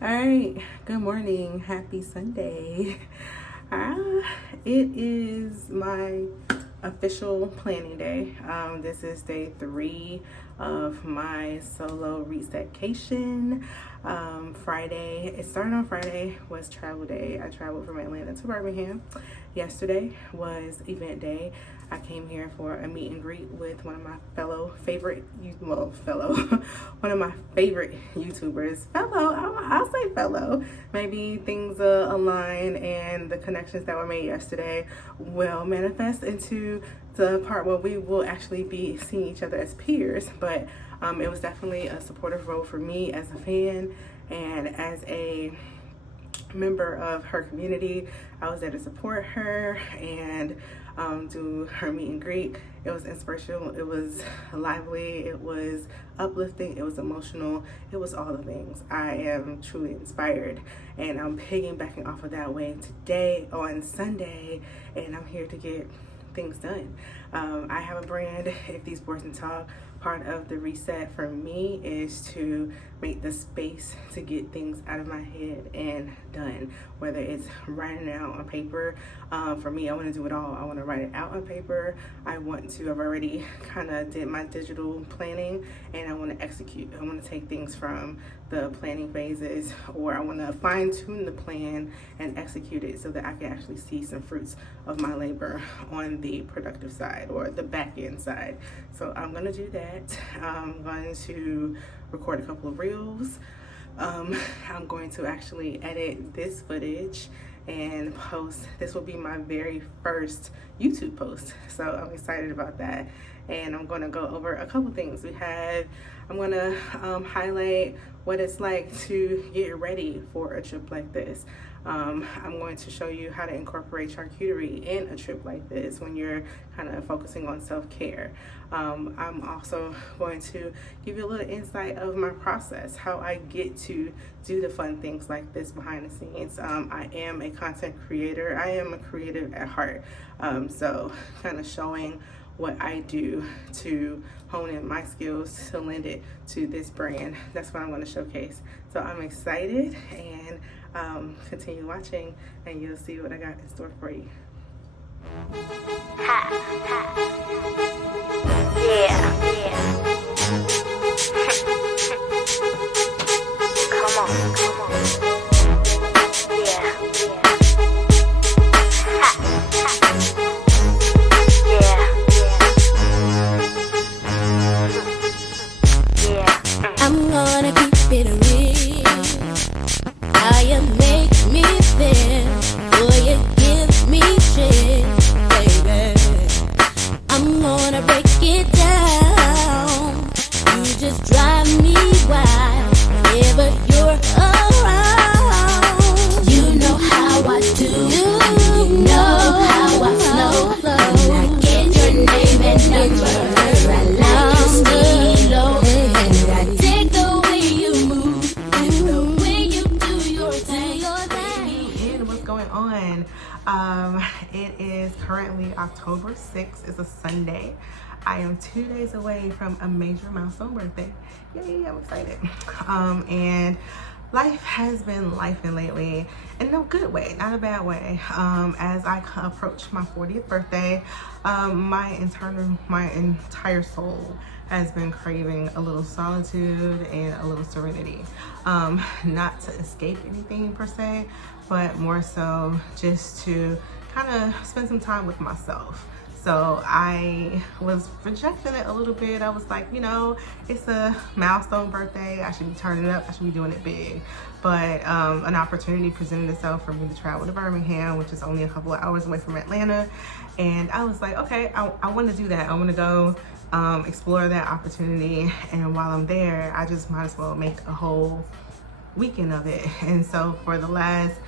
All right, good morning, happy Sunday. It is my official planning day. This is day 3 of my solo resetcation. Friday, it started on Friday, was travel day. I traveled from Atlanta to Birmingham. Yesterday was event day. I came here for a meet and greet with one of my favorite YouTubers. I'll say fellow. Maybe things align and the connections that were made yesterday will manifest into the part where we will actually be seeing each other as peers. But it was definitely a supportive role for me as a fan and as a member of her community. I was there to support her and do her meet and greet. It was inspirational, it was lively, it was uplifting, it was emotional, it was all the things. I am truly inspired and I'm piggybacking off of that way today on Sunday, and I'm here to get things done. I have a brand, If These Boys Can Talk. Part of the reset for me is to make the space to get things out of my head and done, whether it's writing it out on paper. For me, I want to do it all. I want to write it out on paper. I've already kind of did my digital planning, and I want to execute. I want to take things from the planning phases, or I want to fine tune the plan and execute it so that I can actually see some fruits of my labor on the productive side or the back end side. So I'm going to do that. I'm going to record a couple of reels. I'm going to actually edit this footage and post. This will be my very first YouTube post, so I'm excited about that. And I'm going to go over a couple things. I'm going to highlight what it's like to get ready for a trip like this. I'm going to show you how to incorporate charcuterie in a trip like this when you're kind of focusing on self-care. I'm also going to give you a little insight of my process, how I get to do the fun things like this behind the scenes. I am a content creator. I am a creative at heart. So kind of showing what I do to hone in my skills to lend it to this brand. That's what I'm going to showcase. So I'm excited, and continue watching and you'll see what I got in store for you. Come on. I'm gonna keep it real. How you make me feel, boy, you going on? It is currently October 6th. It's a Sunday. I am 2 days away from a major milestone birthday. Yay, I'm excited. And life has been lifing lately, in no good way, not a bad way. As I approach my 40th birthday, my entire soul has been craving a little solitude and a little serenity. Not to escape anything per se, but more so just to kind of spend some time with myself. So I was rejecting it a little bit. I was like, you know, it's a milestone birthday. I should be turning it up. I should be doing it big. But an opportunity presented itself for me to travel to Birmingham, which is only a couple of hours away from Atlanta. And I was like, okay, I want to do that. I want to go explore that opportunity. And while I'm there, I just might as well make a whole weekend of it. And so for the last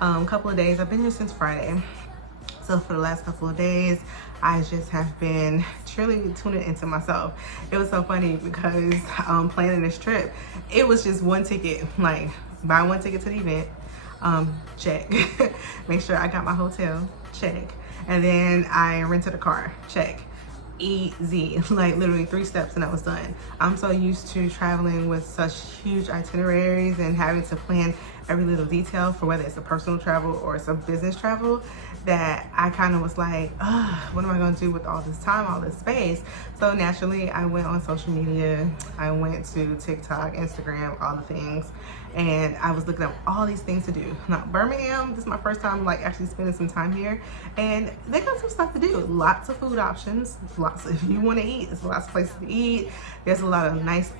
couple of days, I've been here since Friday. So for the last couple of days, I just have been truly tuning into myself. It was so funny because planning this trip, it was just one ticket, like buy one ticket to the event, check. Make sure I got my hotel, check. And then I rented a car, check. Easy, like literally 3 steps and I was done. I'm so used to traveling with such huge itineraries and having to plan every little detail for whether it's a personal travel or it's a business travel, that I kind of was like, what am I going to do with all this time, all this space? So naturally I went on social media. I went to TikTok, Instagram, all the things, and I was looking up all these things to do. Now Birmingham, this is my first time like actually spending some time here, and they got some stuff to do. Lots of food options, lots if you want to eat, there's lots of places to eat. There's a lot of nice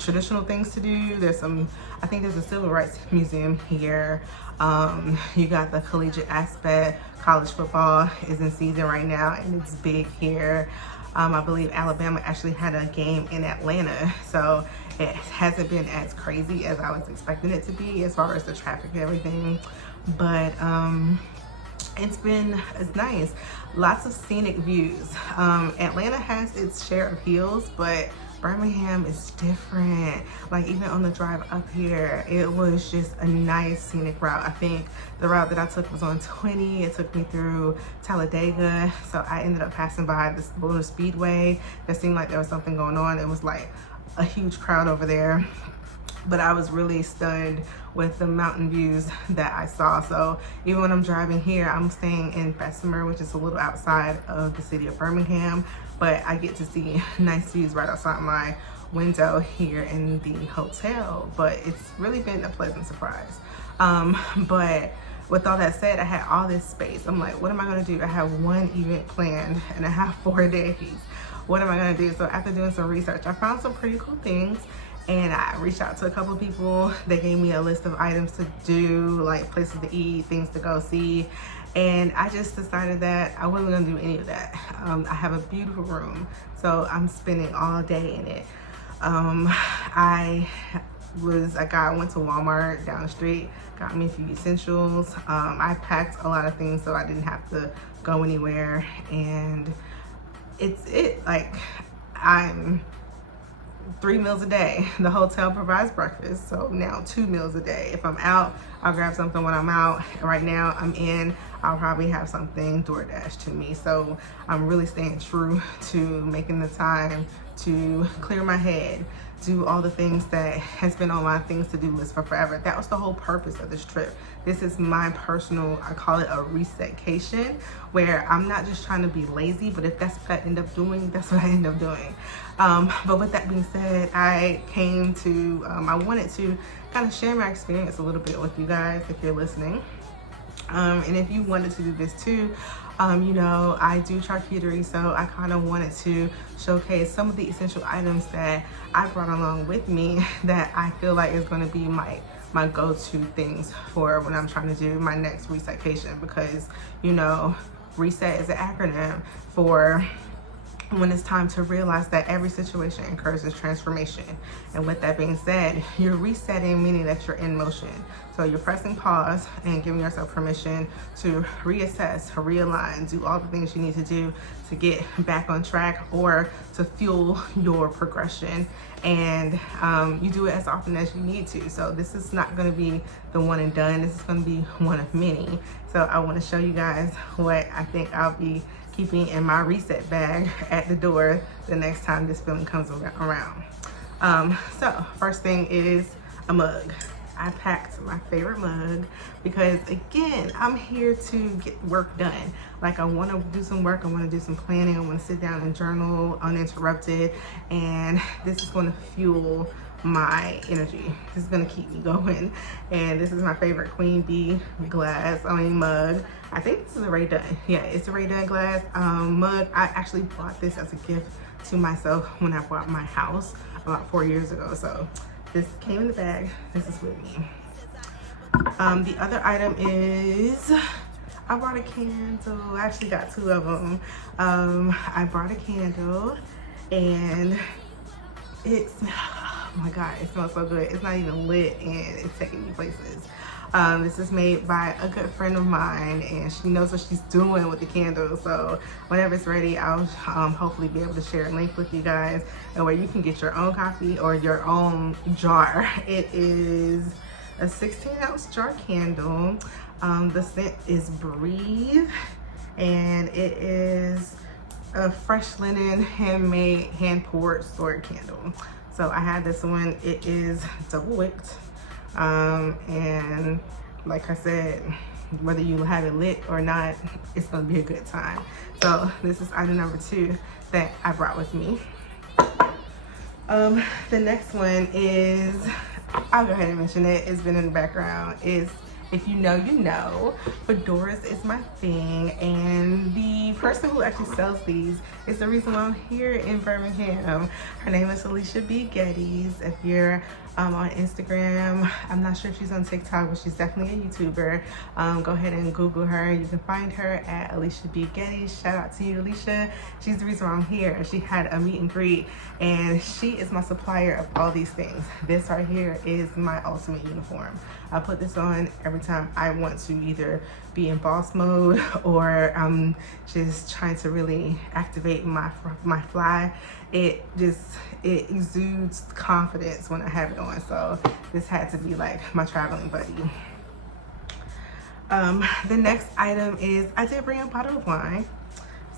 traditional things to do. There's some, I think there's a civil rights museum here. You got the collegiate aspect. College football is in season right now and it's big here. I believe Alabama actually had a game in Atlanta, so it hasn't been as crazy as I was expecting it to be as far as the traffic and everything, but it's nice. Lots of scenic views. Atlanta has its share of hills, but Birmingham is different. Like even on the drive up here, it was just a nice scenic route. I think the route that I took was on 20. It took me through Talladega. So I ended up passing by this little speedway. There seemed like there was something going on. It was like a huge crowd over there. But I was really stunned with the mountain views that I saw. So even when I'm driving here, I'm staying in Bessemer, which is a little outside of the city of Birmingham, but I get to see nice views right outside my window here in the hotel. But it's really been a pleasant surprise. But with all that said, I had all this space. I'm like, what am I gonna do? I have one event planned and I have 4 days. What am I gonna do? So after doing some research, I found some pretty cool things. And I reached out to a couple of people. They gave me a list of items to do, like places to eat, things to go see. And I just decided that I wasn't gonna do any of that. I have a beautiful room, so I'm spending all day in it. I went to Walmart down the street, got me a few essentials. I packed a lot of things so I didn't have to go anywhere. And like I'm 3 meals a day. The hotel provides breakfast, so now 2 meals a day. If I'm out, I'll grab something when I'm out. Right now I'm in, I'll probably have something DoorDash to me. So I'm really staying true to making the time to clear my head, do all the things that has been on my things to do list for forever. That was the whole purpose of this trip. This is my personal, I call it a resetcation, where I'm not just trying to be lazy, but if that's what I end up doing, that's what I end up doing. But with that being said, I wanted to kind of share my experience a little bit with you guys if you're listening. And if you wanted to do this too, you know, I do charcuterie, so I kind of wanted to showcase some of the essential items that I brought along with me that I feel like is going to be my go-to things for when I'm trying to do my next resetcation, because, you know, reset is an acronym for when it's time to realize that every situation encourages transformation. And with that being said, you're resetting, meaning that you're in motion. So you're pressing pause and giving yourself permission to reassess, realign, do all the things you need to do to get back on track or to fuel your progression. And you do it as often as you need to. So this is not going to be the one and done. This is going to be one of many. So I want to show you guys what I think I'll be keeping in my reset bag at the door the next time this feeling comes around. So first thing is a mug. I packed my favorite mug because, again, I'm here to get work done. Like, I want to do some work, I want to do some planning, I want to sit down and journal uninterrupted, and this is going to fuel my energy. This is going to keep me going. And this is my favorite Queen Bee mug. I think this is a Ray Dunn. Yeah, it's a Ray Dunn glass mug. I actually bought this as a gift to myself when I bought my house about 4 years ago. So this came in the bag. This is with me. The other item is I brought a candle. I actually got 2 of them. I brought a candle and it's, oh my God, it smells so good. It's not even lit and it's taking me places. This is made by a good friend of mine and she knows what she's doing with the candle. So whenever it's ready, I'll hopefully be able to share a link with you guys and where you can get your own copy or your own jar. It is a 16-ounce jar candle. The scent is Breathe and it is a fresh linen, handmade, hand-poured stored candle. So I had this one. It is double wicked. And like I said, whether you have it lit or not, it's gonna be a good time. So this is item number 2 that I brought with me. The next one is, I'll go ahead and mention it, it's been in the background, is if you know, you know, fedoras is my thing, and the person who actually sells these is the reason why I'm here in Birmingham. Her name is Alicia B. Geddes. If you're on Instagram, I'm not sure if she's on TikTok, but she's definitely a YouTuber. Go ahead and Google her. You can find her at Alicia B. Geddes. Shout out to you, Alicia. She's the reason why I'm here. She had a meet and greet, and she is my supplier of all these things. This right here is my ultimate uniform. I put this on every time I want to either be in boss mode or I'm just trying to really activate my fly. It exudes confidence when I have it on. So this had to be like my traveling buddy. The next item is, I did bring a bottle of wine.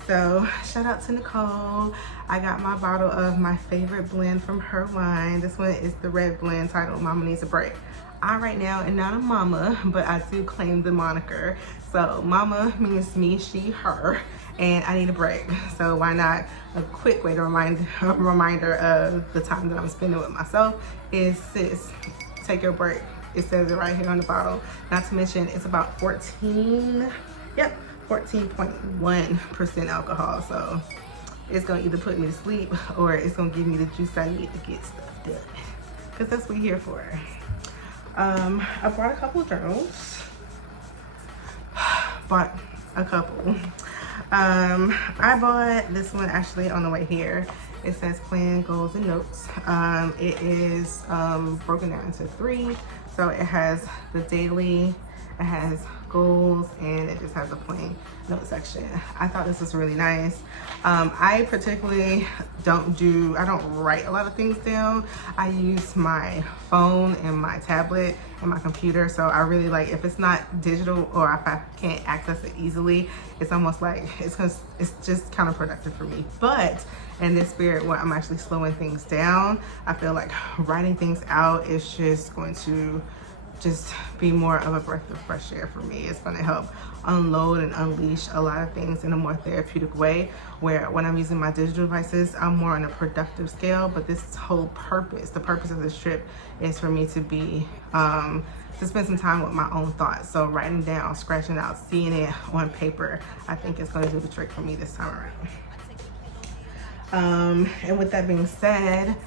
So shout out to Nicole. I got my bottle of my favorite blend from her wine. This one is the red blend titled Mama Needs a Break. I right now am not a mama, but I do claim the moniker. So mama means me, she, her, and I need a break. So why not a quick way to reminder of the time that I'm spending with myself is, sis, take your break. It says it right here on the bottle. Not to mention it's about 14.1% alcohol. So it's gonna either put me to sleep or it's gonna give me the juice I need to get stuff done. Cause that's what we're here for. I brought a couple of journals. Bought a couple. I bought this one actually on the way here. It says Plan, Goals, and Notes. It is broken down into 3. So it has the daily, it has goals, and it just has a plain note section. I thought this was really nice. I particularly I don't write a lot of things down. I use my phone and my tablet and my computer. So I really like, if it's not digital or if I can't access it easily, it's almost like, it's just counterproductive for me. But in this spirit where I'm actually slowing things down, I feel like writing things out is just going to just be more of a breath of fresh air for me. It's going to help unload and unleash a lot of things in a more therapeutic way, where when I'm using my digital devices, I'm more on a productive scale. But this whole purpose, the purpose of this trip is for me to be, to spend some time with my own thoughts. So writing down, scratching out, seeing it on paper, I think it's going to do the trick for me this time around. And with that being said,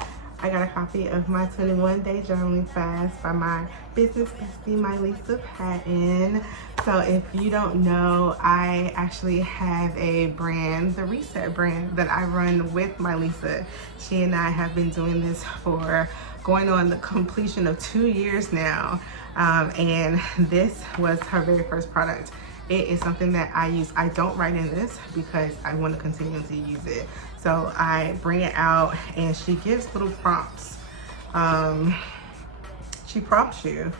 I got a copy of my 21-day journaling fast by my business bestie, my Lisa Patton. So if you don't know, I actually have a brand, the Reset brand, that I run with my Lisa. She and I have been doing this for going on the completion of 2 years now. And this was her very first product. It is something that I use. I don't write in this because I want to continue to use it. So I bring it out and she gives little prompts. She prompts you.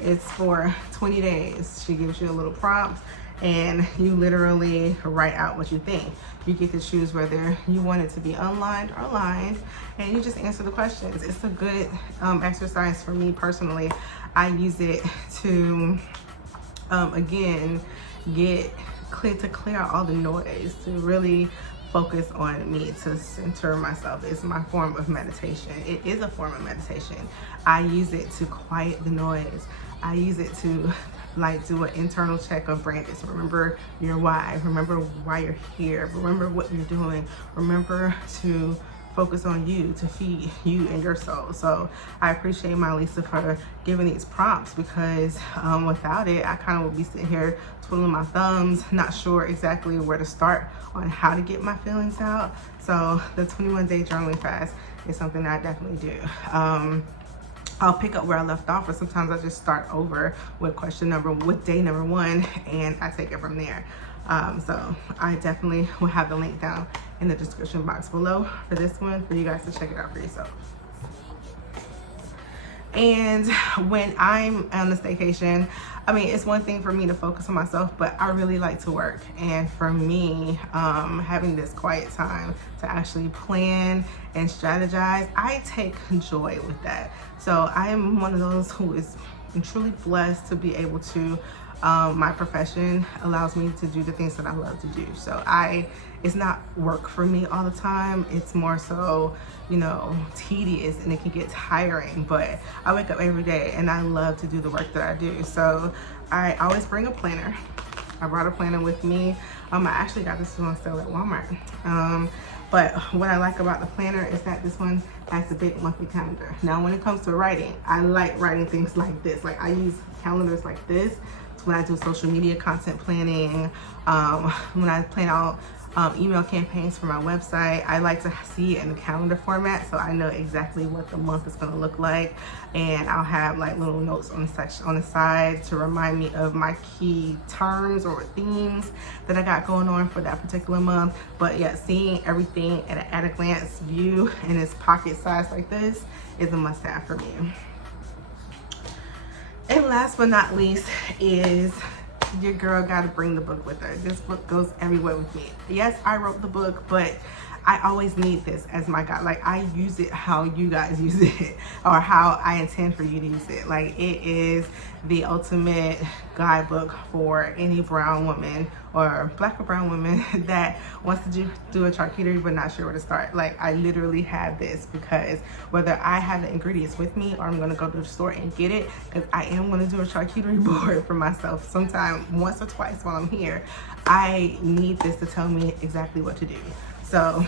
It's for 20 days. She gives you a little prompt and you literally write out what you think. You get to choose whether you want it to be unlined or lined, and you just answer the questions. It's a good exercise for me personally. I use it to, again, clear out all the noise, to really focus on me, to center myself. It's my form of meditation. It is a form of meditation. I use it to quiet the noise. I use it to like do an internal check of Brandyce. Remember your why. Remember why you're here. Remember what you're doing. Remember to focus on you, to feed you and your soul. So I appreciate my Lisa for giving these prompts, because without it, I kind of would be sitting here twiddling my thumbs, not sure exactly where to start on how to get my feelings out. So the 21-day journaling fast is something that I definitely do. I'll pick up where I left off, or sometimes I just start over with day number 1, and I take it from there. So I definitely will have the link down in the description box below for this one, for you guys to check it out for yourself. And when I'm on a staycation, I mean, it's one thing for me to focus on myself, but I really like to work. And for me, having this quiet time to actually plan and strategize, I take joy with that. So I am one of those who is truly blessed to be able to, my profession allows me to do the things that I love to do. So it's not work for me all the time. It's more so, you know, tedious, and it can get tiring, but I wake up every day and I love to do the work that I do. So I always bring a planner. I brought a planner with me. I actually got this one still at Walmart. But what I like about the planner is that this one has a big monthly calendar. Now, when it comes to writing, I like writing things like this. Like, I use calendars like this when I do social media content planning, when I plan out email campaigns for my website. I like to see it in the calendar format, so I know exactly what the month is going to look like, and I'll have like little notes on the side to remind me of my key terms or themes that I got going on for that particular month. But yeah, seeing everything at a glance view in its pocket size like this is a must-have for me. And last but not least is your girl got to bring the book with her. This book goes everywhere with me. Yes, I wrote the book, but I always need this as my guide. Like, I use it how you guys use it, or how I intend for you to use it. Like, it is the ultimate guidebook for any brown woman, or black or brown woman, that wants to do a charcuterie but not sure where to start. Like, I literally have this because whether I have the ingredients with me or I'm going to go to the store and get it, because I am going to do a charcuterie board for myself sometime, once or twice while I'm here, I need this to tell me exactly what to do. So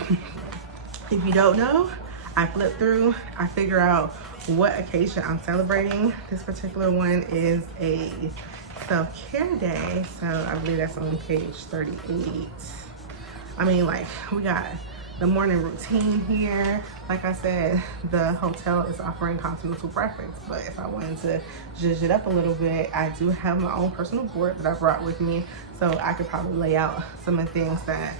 if you don't know, I flip through, I figure out what occasion I'm celebrating. This particular one is a self-care day, so I believe that's on page 38. I mean, like, we got the morning routine here. Like I said, the hotel is offering continental breakfast, but if I wanted to zhuzh it up a little bit, I do have my own personal board that I brought with me, so I could probably lay out some of the things that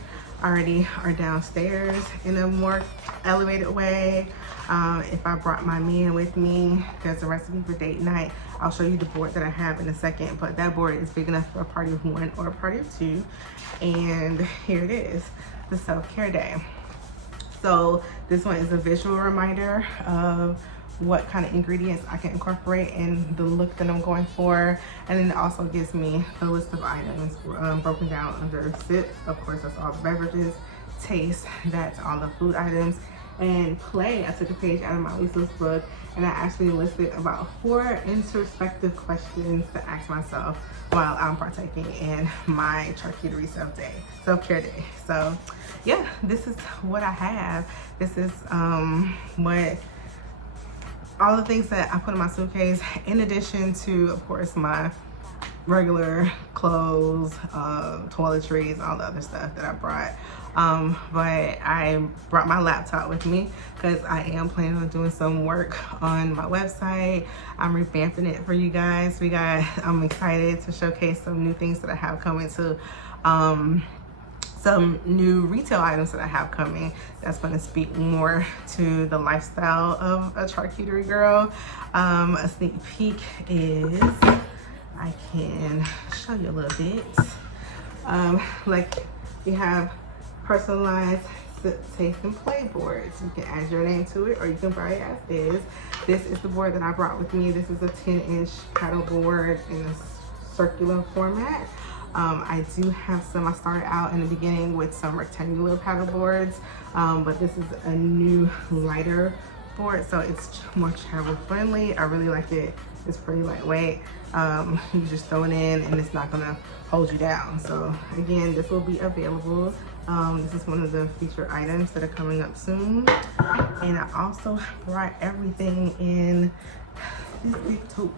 already are downstairs in a more elevated way. If I brought my man with me, there's a recipe for date night. I'll show you the board that I have in a second, but that board is big enough for a party of 1 or a party of 2. And here it is, the self-care day. So this one is a visual reminder of what kind of ingredients I can incorporate in the look that I'm going for. And then it also gives me the list of items broken down under sip. Of course, that's all the beverages. Taste, that's all the food items. And play, I took a page out of my Lisa's book, and I actually listed about 4 introspective questions to ask myself while I'm partaking in my charcuterie self-care day. So yeah, this is what I have. This is what all the things that I put in my suitcase, in addition to, of course, my regular clothes, toiletries, all the other stuff that I brought. But I brought my laptop with me because I am planning on doing some work on my website. I'm revamping it for you guys. I'm excited to showcase some new things that I have coming to, some new retail items that I have coming that's going to speak more to the lifestyle of a charcuterie girl. A sneak peek is, I can show you a little bit. Like you have personalized taste and play boards. You can add your name to it or you can buy it as is. This is the board that I brought with me. This is a 10-inch paddle board in a circular format. I do have some. I started out in the beginning with some rectangular paddle boards, but this is a new lighter board, so it's more travel friendly. I really like it. It's pretty lightweight. You just throw it in and it's not gonna hold you down. So again, this will be available. This is one of the featured items that are coming up soon. And I also brought everything in this big tote.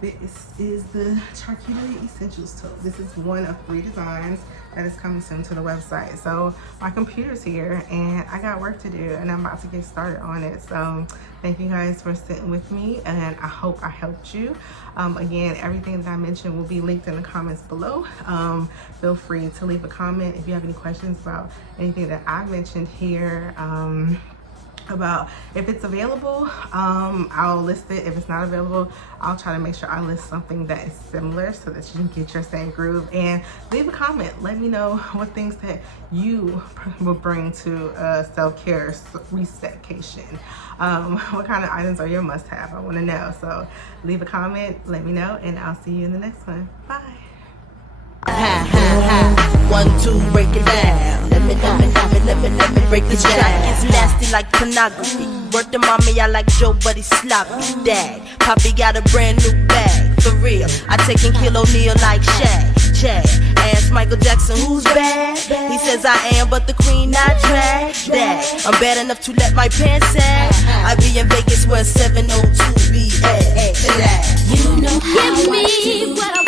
This is the Charcuterie Essentials tote. This is one of 3 designs that is coming soon to the website. So my computer's here and I got work to do and I'm about to get started on it. So thank you guys for sitting with me and I hope I helped you. Again, everything that I mentioned will be linked in the comments below. Feel free to leave a comment if you have any questions about anything that I mentioned here. About if it's available, I'll list it. If it's not available, I'll try to make sure I list something that is similar so that you can get your same groove. And leave a comment. Let me know what things that you will bring to self-care resetcation. What kind of items are your must-have? I want to know. So leave a comment, let me know, and I'll see you in the next one. Bye. 1, 2, break it down. Let me break it down. It's nasty like pornography. Word to mommy, I like Joe, but he's sloppy. Dad, Poppy got a brand new bag. For real, I take and kill O'Neal like Shaq. Chad, ask Michael Jackson who's bad. He says I am, but the queen not drag. Dad, I'm bad enough to let my pants sag. I be in Vegas where 702 be at. You know, give me what I